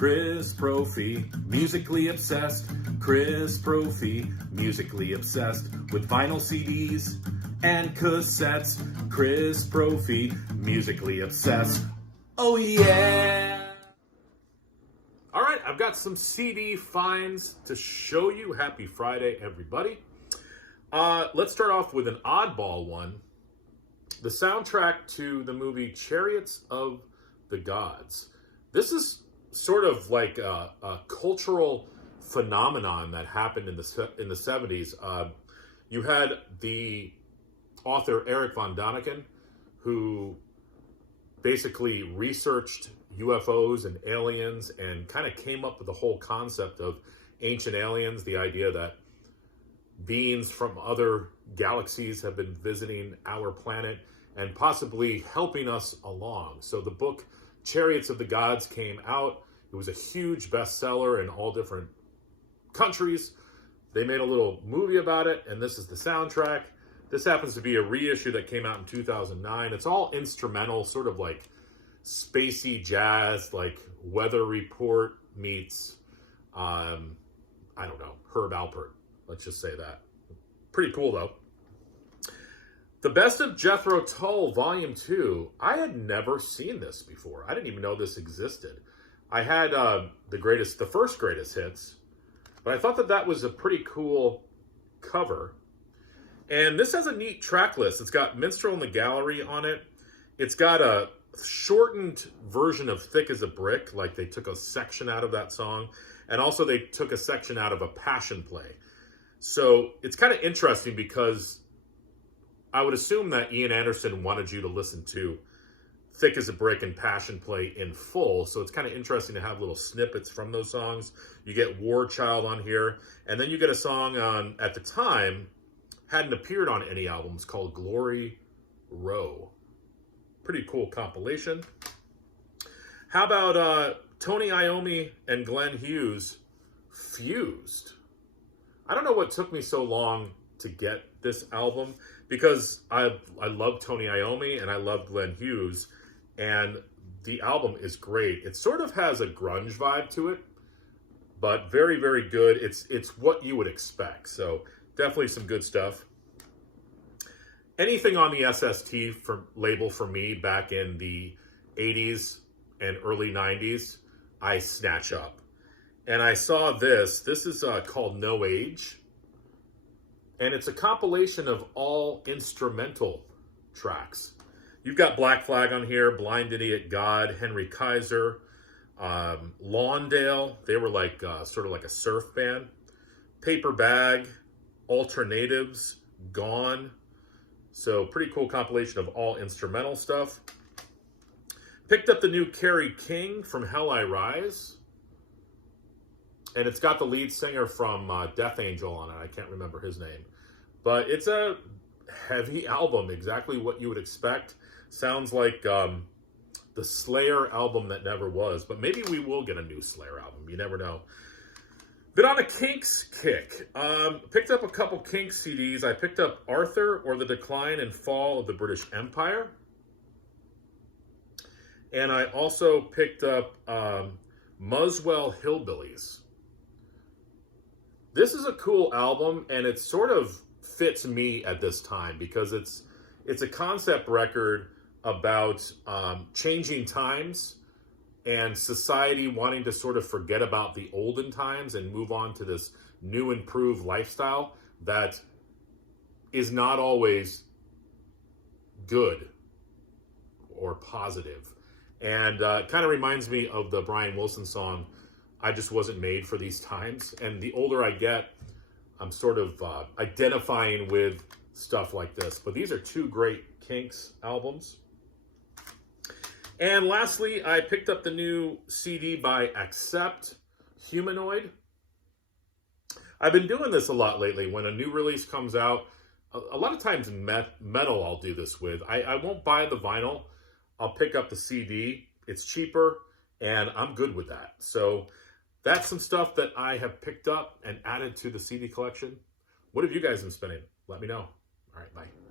Chris Brophy, musically obsessed. Chris Brophy, musically obsessed with vinyl CDs and cassettes. Chris Brophy, musically obsessed. Oh yeah! All right, I've got some CD finds to show you. Happy Friday, everybody. Let's start off with an oddball one. The soundtrack to the movie Chariots of the Gods. This is sort of like a cultural phenomenon that happened in the 70s. You had the author Eric von Daniken, who basically researched UFOs and aliens and kind of came up with the whole concept of ancient aliens, the idea that beings from other galaxies have been visiting our planet and possibly helping us along. So the book Chariots of the Gods came out. It was a huge bestseller in all different countries. They made a little movie about it, and this is the soundtrack. This happens to be a reissue that came out in 2009. It's all instrumental, sort of like spacey jazz, like Weather Report meets, I don't know, Herb Alpert. Let's just say that. Pretty cool, though. The Best of Jethro, Tull, Volume 2. I had never seen this before. I didn't even know this existed. I had the first greatest hits, but I thought that was a pretty cool cover. And this has a neat track list. It's got Minstrel in the Gallery on it. It's got a shortened version of Thick as a Brick, like they took a section out of that song. And also they took a section out of a Passion Play. So it's kind of interesting because I would assume that Ian Anderson wanted you to listen to Thick as a Brick and Passion Play in full. So it's kind of interesting to have little snippets from those songs. You get War Child on here. And then you get a song on, at the time, hadn't appeared on any albums, called Glory Row. Pretty cool compilation. How about Tony Iommi and Glenn Hughes, Fused? I don't know what took me so long to get this album, because I love Tony Iommi and I love Glenn Hughes, and the album is great. It sort of has a grunge vibe to it, but very, very good. It's what you would expect. So definitely some good stuff. Anything on the SST label for me back in the 80s and early 90s, I snatch up. And I saw this. This is called No Age. And it's a compilation of all instrumental tracks. You've got Black Flag on here, Blind Idiot God, Henry Kaiser, Lawndale. They were like sort of like a surf band. Paper Bag, Alternatives, Gone. So pretty cool compilation of all instrumental stuff. Picked up the new Carrie King, From Hell I Rise. And it's got the lead singer from Death Angel on it. I can't remember his name. But it's a heavy album, exactly what you would expect. Sounds like the Slayer album that never was. But maybe we will get a new Slayer album. You never know. Been on a Kinks kick. Picked up a couple Kinks CDs. I picked up Arthur, or the Decline and Fall of the British Empire. And I also picked up Muswell Hillbillies. This is a cool album, and it sort of fits me at this time because it's a concept record about changing times and society wanting to sort of forget about the olden times and move on to this new, improved lifestyle that is not always good or positive. And it kind of reminds me of the Brian Wilson song, I Just Wasn't Made for These Times. And the older I get, I'm sort of identifying with stuff like this. But these are two great Kinks albums. And lastly, I picked up the new CD by Accept, Humanoid. I've been doing this a lot lately. When a new release comes out, a lot of times metal I'll do this with. I won't buy the vinyl. I'll pick up the CD. It's cheaper, and I'm good with that. So that's some stuff that I have picked up and added to the CD collection. What have you guys been spending? Let me know. All right, bye.